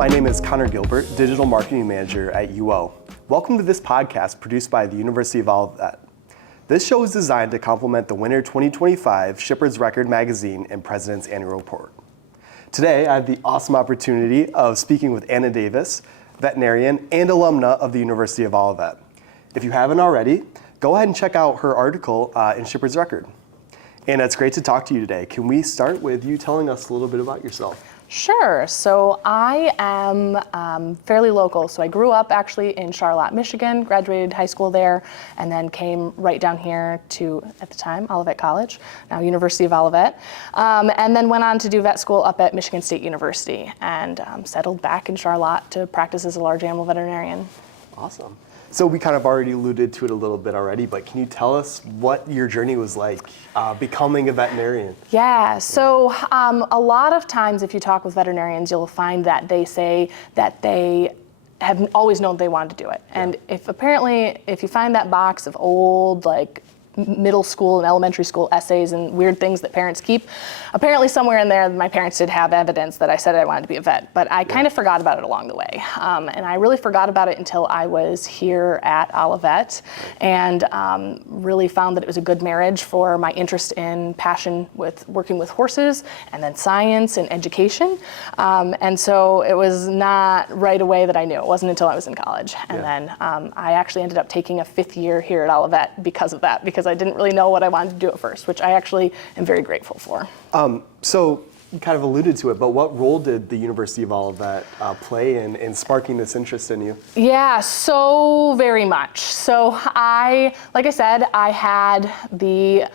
my name is Connor Gilbert, Digital Marketing Manager at UO. Welcome to this podcast produced by the University of Olivet. This show is designed to complement the Winter 2025 Shipherd's Record Magazine and President's Annual Report. Today, I have the awesome opportunity of speaking with Anna Davis, veterinarian and alumna of the University of Olivet. If you haven't already, go ahead and check out her article in Shipherd's Record. Anna, it's great to talk to you today. Can we start with you telling us a little bit about yourself? Sure. So I am fairly local. So I grew up actually in Charlotte, Michigan, graduated high school there, and then came right down here to, at the time, Olivet College, now University of Olivet, and then went on to do vet school up at Michigan State University and settled back in Charlotte to practice as a large animal veterinarian. Awesome. So we kind of already alluded to it a little bit already, but can you tell us what your journey was like becoming a veterinarian? Yeah, so a lot of times if you talk with veterinarians, you'll find that they say that they have always known they wanted to do it. And if you find that box of old, like, middle school and elementary school essays and weird things that parents keep, apparently somewhere in there my parents did have evidence that I said I wanted to be a vet, but I kind of forgot about it along the way. And I really forgot about it until I was here at Olivet and really found that it was a good marriage for my interest and passion with working with horses and then science and education. And so it was not right away that I knew. It wasn't until I was in college. And then I actually ended up taking a 5th year here at Olivet because of that, because I didn't really know what I wanted to do at first, which I actually am very grateful for. So you kind of alluded to it, but what role did the University of Olivet play in sparking this interest in you? Yeah, so very much. So like I said, I had the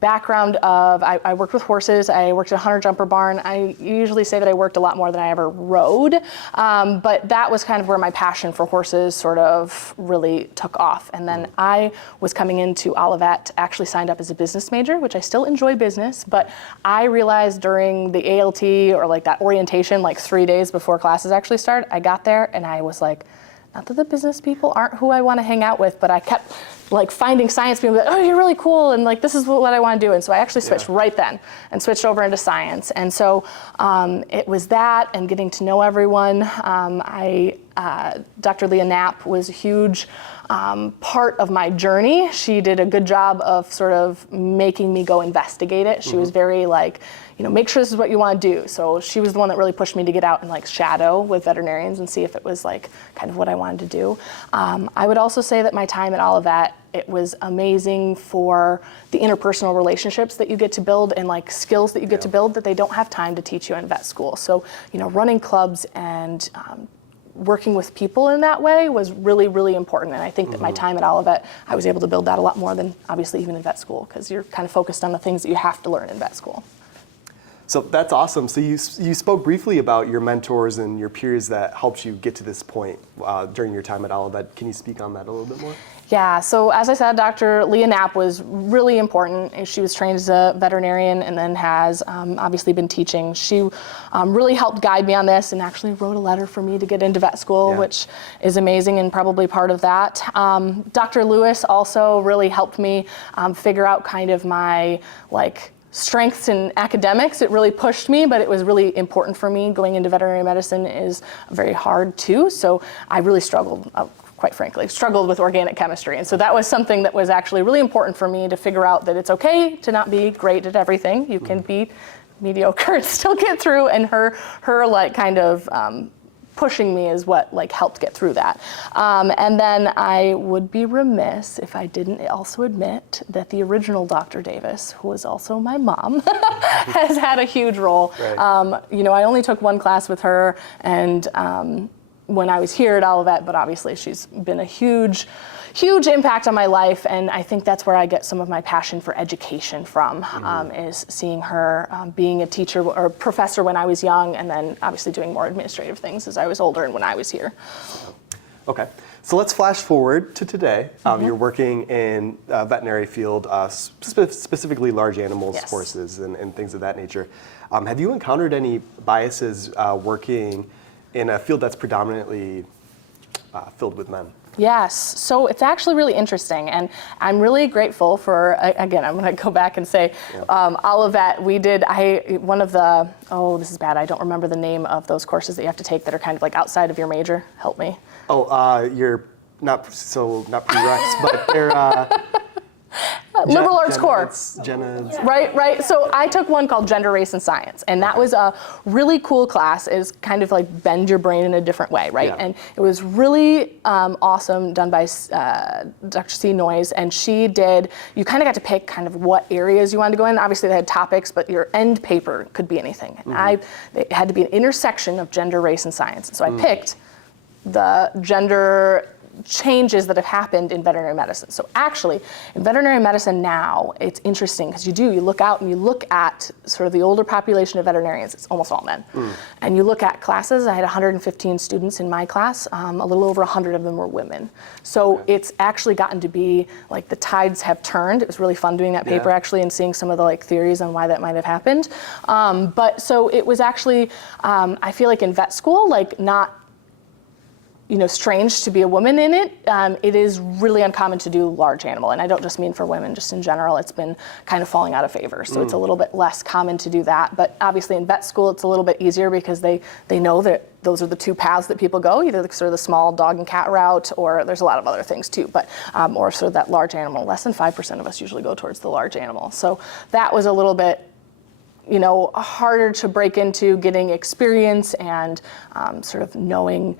background of, I worked with horses, I worked at a hunter jumper barn. I usually say that I worked a lot more than I ever rode, but that was kind of where my passion for horses sort of really took off. And then I was coming into Olivet, actually signed up as a business major, which I still enjoy business, but I realized during the ALT or like that orientation, like 3 days before classes actually started, I got there and I was like, not that the business people aren't who I want to hang out with, but I kept like finding science people like, oh, you're really cool, and like this is what I want to do. And so I actually switched right then and switched over into science. And so it was that and getting to know everyone. Dr. Leah Knapp was a huge part of my journey. She did a good job of sort of making me go investigate it. She was very like, make sure this is what you want to do. So she was the one that really pushed me to get out and like shadow with veterinarians and see if it was like kind of what I wanted to do. I would also say that my time at Olivet, it was amazing for the interpersonal relationships that you get to build and like skills that you get to build that they don't have time to teach you in vet school. So, running clubs and working with people in that way was really, really important. And I think that my time at Olivet, I was able to build that a lot more than obviously even in vet school, because you're kind of focused on the things that you have to learn in vet school. So that's awesome. So you spoke briefly about your mentors and your peers that helped you get to this point during your time at Olivet. Can you speak on that a little bit more? Yeah, so as I said, Dr. Leah Knapp was really important. She was trained as a veterinarian and then has obviously been teaching. She really helped guide me on this and actually wrote a letter for me to get into vet school, which is amazing and probably part of that. Dr. Lewis also really helped me figure out kind of my strengths in academics. It really pushed me, but it was really important for me. Going into veterinary medicine is very hard too, so I really struggled. Quite frankly, struggled with organic chemistry. And so that was something that was actually really important for me to figure out that it's okay to not be great at everything. You can be mediocre and still get through, and her like kind of pushing me is what like helped get through that. And then I would be remiss if I didn't also admit that the original Dr. Davis, who was also my mom, has had a huge role. Right. I only took one class with her, and when I was here at Olivet, but obviously she's been a huge impact on my life, and I think that's where I get some of my passion for education from, is seeing her being a teacher or professor when I was young, and then obviously doing more administrative things as I was older and when I was here. Okay, so let's flash forward to today. You're working in a veterinary field, specifically large animals, horses, and things of that nature. Have you encountered any biases working in a field that's predominantly filled with men? Yes, so it's actually really interesting, and I'm really grateful for, again, I'm going to go back and say, Olivet, this is bad, I don't remember the name of those courses that you have to take that are kind of like outside of your major. Help me. You're not prereqs, but they're... Liberal arts core. Right. So I took one called Gender, Race, and Science, and that was a really cool class. It's kind of like bend your brain in a different way, right? Yeah. And it was really awesome, done by Dr. C. Noyes, and you kind of got to pick kind of what areas you wanted to go in. Obviously they had topics, but your end paper could be anything. And it had to be an intersection of gender, race, and science. So I picked the gender changes that have happened in veterinary medicine. So actually, in veterinary medicine now, it's interesting because you look out and you look at sort of the older population of veterinarians, it's almost all men. And you look at classes, I had 115 students in my class, a little over 100 of them were women. So it's actually gotten to be like the tides have turned. It was really fun doing that paper actually and seeing some of the like theories on why that might have happened. But so it was actually, I feel like in vet school, like not strange to be a woman in it. It is really uncommon to do large animal, and I don't just mean for women, just in general, it's been kind of falling out of favor. So it's a little bit less common to do that. But obviously in vet school, it's a little bit easier because they know that those are the two paths that people go, either sort of the small dog and cat route, or there's a lot of other things too, but or sort of that large animal. Less than 5% of us usually go towards the large animal. So that was a little bit harder to break into, getting experience and sort of knowing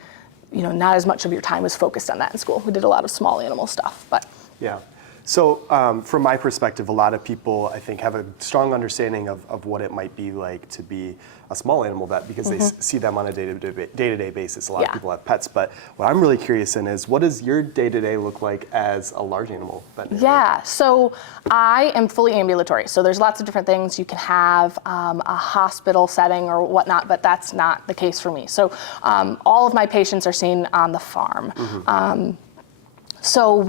not as much of your time was focused on that in school. We did a lot of small animal stuff, but. Yeah. So from my perspective, a lot of people, I think, have a strong understanding of what it might be like to be a small animal vet because they see them on a day-to-day basis. A lot of people have pets, but what I'm really curious in is what does your day-to-day look like as a large animal veterinarian? Yeah, so I am fully ambulatory. So there's lots of different things. You can have a hospital setting or whatnot, but that's not the case for me. So all of my patients are seen on the farm. So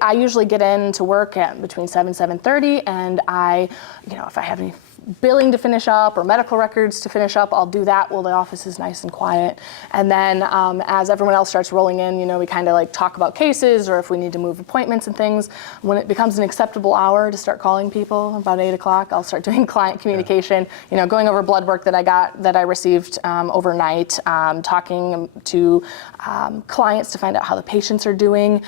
I usually get in to work at between 7:30, and if I have any billing to finish up or medical records to finish up, I'll do that while the office is nice and quiet. And then as everyone else starts rolling in, we kind of like talk about cases or if we need to move appointments and things. When it becomes an acceptable hour to start calling people, about 8 o'clock, I'll start doing client communication, going over blood work that I received overnight, talking to clients to find out how the patients are doing,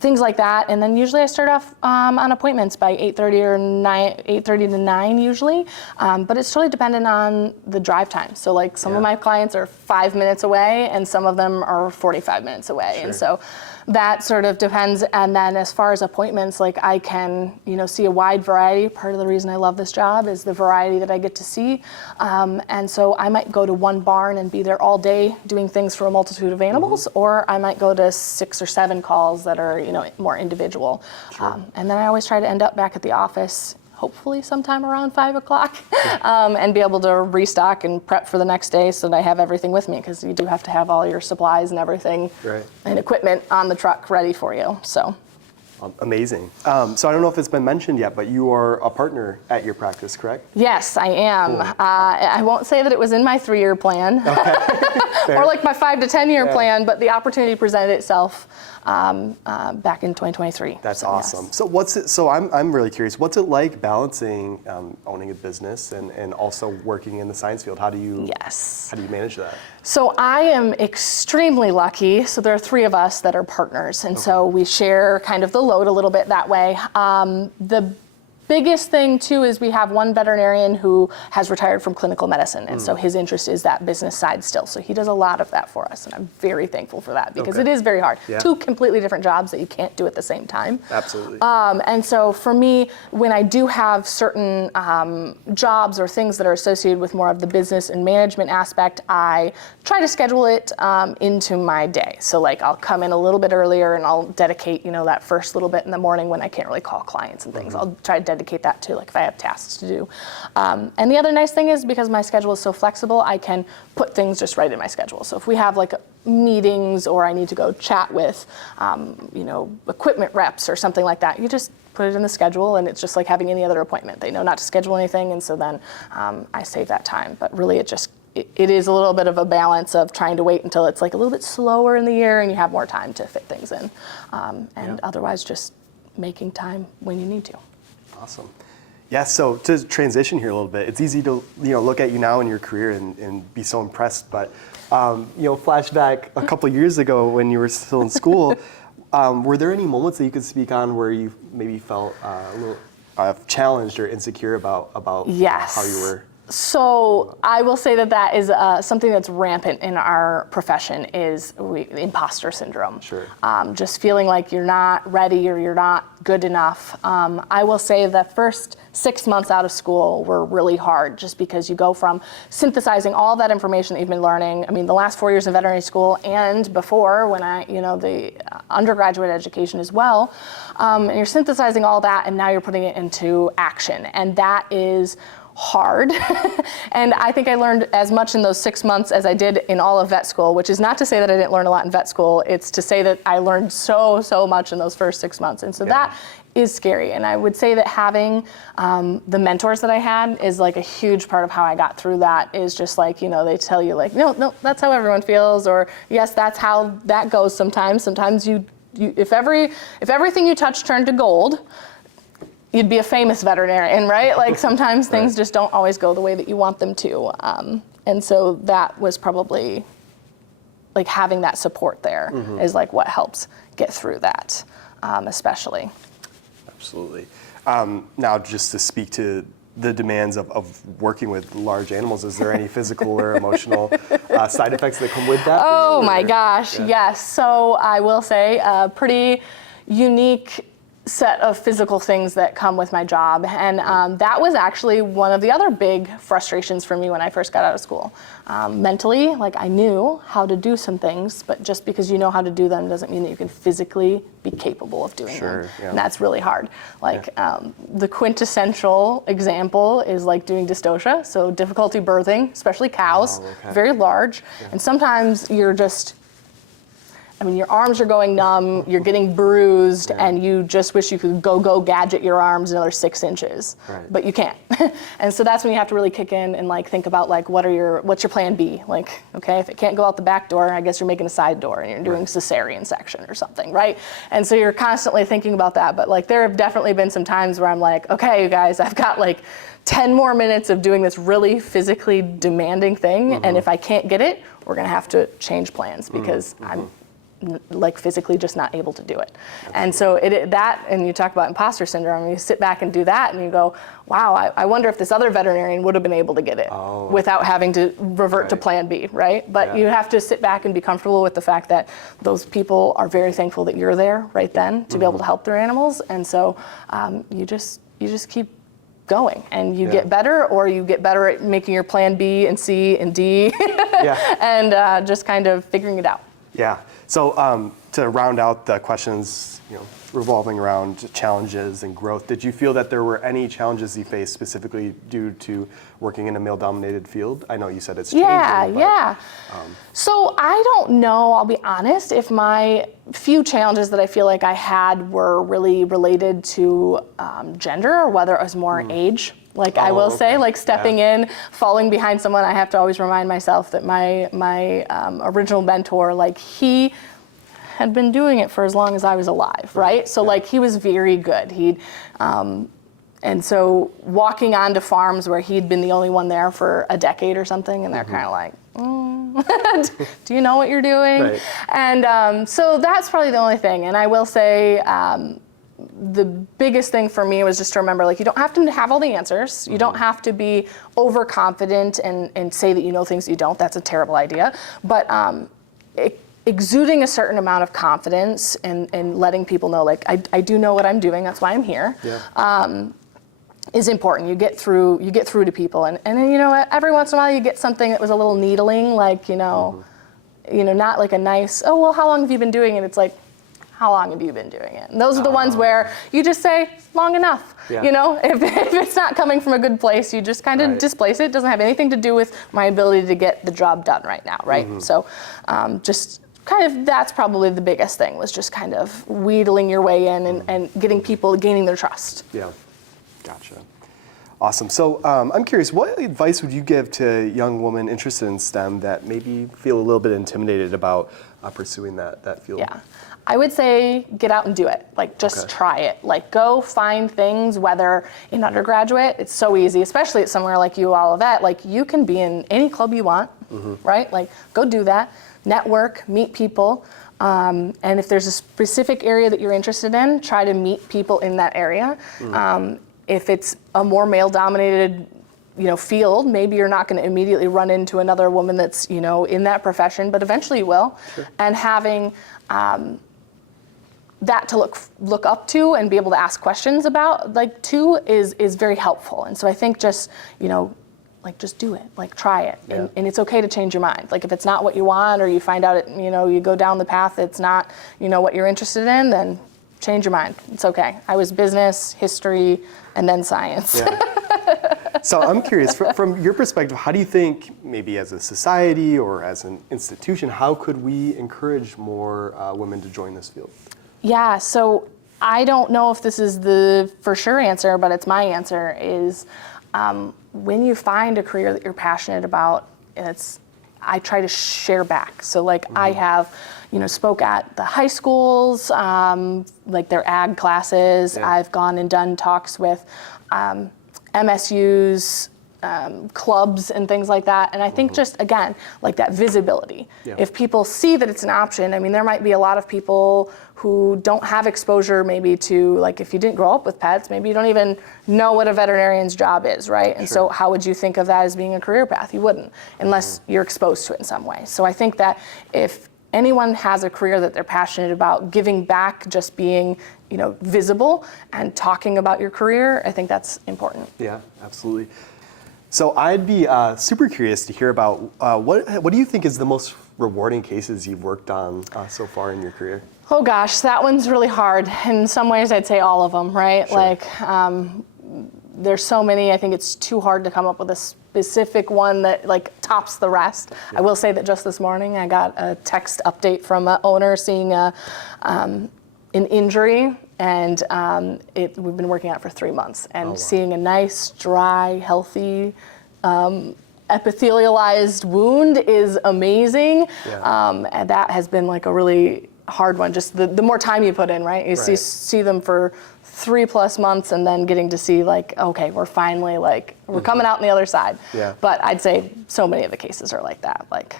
things like that. And then usually I start off on appointments by 8:30 or 8:30 to 9 usually. But it's totally dependent on the drive time. So like some of my clients are 5 minutes away and some of them are 45 minutes away. And so that sort of depends. And then as far as appointments, like I can, see a wide variety. Part of the reason I love this job is the variety that I get to see. And so I might go to one barn and be there all day doing things for a multitude of animals, or I might go to 6 or 7 calls that are, more individual. And then I always try to end up back at the office hopefully sometime around 5 o'clock, and be able to restock and prep for the next day so that I have everything with me, because you do have to have all your supplies and everything and equipment on the truck ready for you. So. Amazing. So I don't know if it's been mentioned yet, but you are a partner at your practice, correct? Yes, I am. Cool. I won't say that it was in my 3-year plan or like my 5 to 10-year plan, but the opportunity presented itself back in 2023. That's awesome. Yes. So I'm really curious. What's it like balancing owning a business and also working in the science field? How do you manage that? So I am extremely lucky. So there are 3 of us that are partners, and so we share kind of the load a little bit that way. The biggest thing too is we have one veterinarian who has retired from clinical medicine, and so his interest is that business side still. So he does a lot of that for us, and I'm very thankful for that because it is very hard. 2 completely different jobs that you can't do at the same time. Absolutely. And so for me, when I do have certain jobs or things that are associated with more of the business and management aspect, I try to schedule it into my day. So like I'll come in a little bit earlier and I'll dedicate, that first little bit in the morning when I can't really call clients and things. I'll try to dedicate that to, like if I have tasks to do. And the other nice thing is because my schedule is so flexible, I can put things just right in my schedule. So if we have like meetings or I need to go chat with, equipment reps or something like that, you just put it in the schedule and it's just like having any other appointment. They know not to schedule anything, and so then I save that time. But really it just it is a little bit of a balance of trying to wait until it's like a little bit slower in the year and you have more time to fit things in. Otherwise just making time when you need to. Awesome. Yeah, so to transition here a little bit, it's easy to look at you now in your career and be so impressed, but flashback a couple years ago when you were still in school, were there any moments that you could speak on where you maybe felt a little challenged or insecure about Yes. how you were? So I will say that is something that's rampant in our profession is imposter syndrome. Sure. Just feeling like you're not ready or you're not good enough. I will say the first 6 months out of school were really hard just because you go from synthesizing all that information that you've been learning. I mean, the last 4 years in veterinary school and before when the undergraduate education as well, and you're synthesizing all that and now you're putting it into action. And that is hard. And I think I learned as much in those 6 months as I did in all of vet school, which is not to say that I didn't learn a lot in vet school. It's to say that I learned so much in those first 6 months. And so that is scary. And I would say that having the mentors that I had is like a huge part of how I got through that is just like, they tell you like, no, that's how everyone feels. Or yes, that's how that goes sometimes. Sometimes if everything you touch turned to gold, you'd be a famous veterinarian, right? Like sometimes things just don't always go the way that you want them to. And so that was probably like having that support there is like what helps get through that, especially. Absolutely. Now just to speak to the demands of working with large animals, is there any physical or emotional side effects that come with that? Oh my gosh, yes. So I will say a pretty unique set of physical things that come with my job. And that was actually one of the other big frustrations for me when I first got out of school. Mentally, like I knew how to do some things, but just because you know how to do them doesn't mean that you can physically be capable of doing them. Yeah. And that's really hard. Like the quintessential example is like doing dystocia, so difficulty birthing, especially cows, very large. And sometimes you're just, your arms are going numb, you're getting bruised, and you just wish you could go gadget your arms another 6 inches, but you can't. And so that's when you have to really kick in and like think about like what's your plan B? Like, okay, if it can't go out the back door, I guess you're making a side door and you're doing cesarean section or something, right? And so you're constantly thinking about that. But like there have definitely been some times where I'm like, okay, you guys, I've got like 10 more minutes of doing this really physically demanding thing, and if I can't get it, we're gonna have to change plans because I'm like physically just not able to do it. And so and you talk about imposter syndrome, you sit back and do that and you go, wow, I wonder if this other veterinarian would have been able to get it without having to revert to plan B, right? But you have to sit back and be comfortable with the fact that those people are very thankful that you're there right then to be able to help their animals. And so you just keep going and you get better, or you get better at making your plan B and C and D and just kind of figuring it out. Yeah. So to round out the questions, revolving around challenges and growth, did you feel that there were any challenges you faced specifically due to working in a male-dominated field? I know you said it's changing. So I don't know, I'll be honest, if my few challenges that I feel like I had were really related to gender or whether it was more age. Like I will say, like stepping in, falling behind someone, I have to always remind myself that my original mentor, like he had been doing it for as long as I was alive, right? So like he was very good. And so walking onto farms where he'd been the only one there for a decade or something, and they're kind of like, do you know what you're doing? Right. And so that's probably the only thing. And I will say, the biggest thing for me was just to remember, like, you don't have to have all the answers. You don't have to be overconfident and say that you know things you don't. That's a terrible idea. But exuding a certain amount of confidence and letting people know, like, I do know what I'm doing. That's why I'm here. Is important. You get through to people, and then every once in a while you get something that was a little needling, like not like a nice, oh well, how long have you been doing it? It's like, how long have you been doing it? And those are the ones where you just say, long enough. If it's not coming from a good place, you just kind of displace it. It doesn't have anything to do with my ability to get the job done right now, right? So just kind of, that's probably the biggest thing, was just kind of wheedling your way in and getting people, gaining their trust. Yeah, gotcha. Awesome. So I'm curious, what advice would you give to young women interested in STEM that maybe feel a little bit intimidated about pursuing that field? Yeah. I would say get out and do it. Like, just try it. Like, go find things, whether in undergraduate, it's so easy, especially at somewhere like UOL. Like, you can be in any club you want, right? Like, go do that. Network, meet people. And if there's a specific area that you're interested in, try to meet people in that area. If it's a more male-dominated field, maybe you're not going to immediately run into another woman that's, in that profession, but eventually you will. Sure. And having that to look up to and be able to ask questions about, like, too, is very helpful. And so I think just, just do it, like, try it. Yeah. And it's okay to change your mind. Like, if it's not what you want, or you find out, you go down the path that's not, what you're interested in, then change your mind. It's okay. I was business, history, and then science. Yeah. So I'm curious, from your perspective, how do you think, maybe as a society or as an institution, how could we encourage more women to join this field? Yeah, so I don't know if this is the for sure answer, but it's my answer, is when you find a career that you're passionate about, I try to share back. So, like, I have, spoke at the high schools, like their ag classes. Yeah. I've gone and done talks with MSU's clubs and things like that. And I think just, again, like that visibility. Yeah. If people see that it's an option, there might be a lot of people who don't have exposure maybe to, like, if you didn't grow up with pets, maybe you don't even know what a veterinarian's job is, right? And so how would you think of that as being a career path? You wouldn't, unless you're exposed to it in some way. So I think that if anyone has a career that they're passionate about, giving back, just being, visible and talking about your career, I think that's important. Yeah, absolutely. So I'd be super curious to hear about what do you think is the most rewarding cases you've worked on so far in your career? Oh gosh, that one's really hard. In some ways, I'd say all of them, right? Sure. Like, there's so many. I think it's too hard to come up with a specific one that, like, tops the rest. Yeah. I will say that just this morning, I got a text update from an owner seeing an injury, and we've been working on it for 3 months, and seeing a nice, dry, healthy, epithelialized wound is amazing. Yeah. And that has been, like, a really hard one. Just the more time you put in, right? You see them for 3+ months, and then getting to see, like, okay, we're finally, like, we're coming out on the other side. Yeah. But I'd say so many of the cases are like that. Like,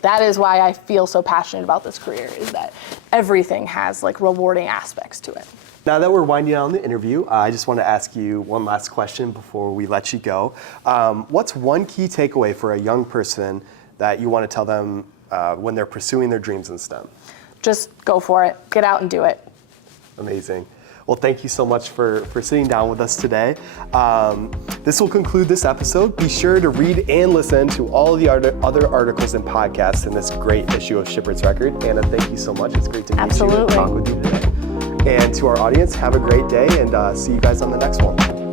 that is why I feel so passionate about this career, is that everything has, like, rewarding aspects to it. Now that we're winding down the interview, I just want to ask you one last question before we let you go. What's one key takeaway for a young person that you want to tell them when they're pursuing their dreams in STEM? Just go for it. Get out and do it. Amazing. Well, thank you so much for sitting down with us today. This will conclude this episode. Be sure to read and listen to all of the other articles and podcasts in this great issue of Shipherd's Record. Anna, thank you so much. It's great to meet you and talk with you today. And to our audience, have a great day, and see you guys on the next one.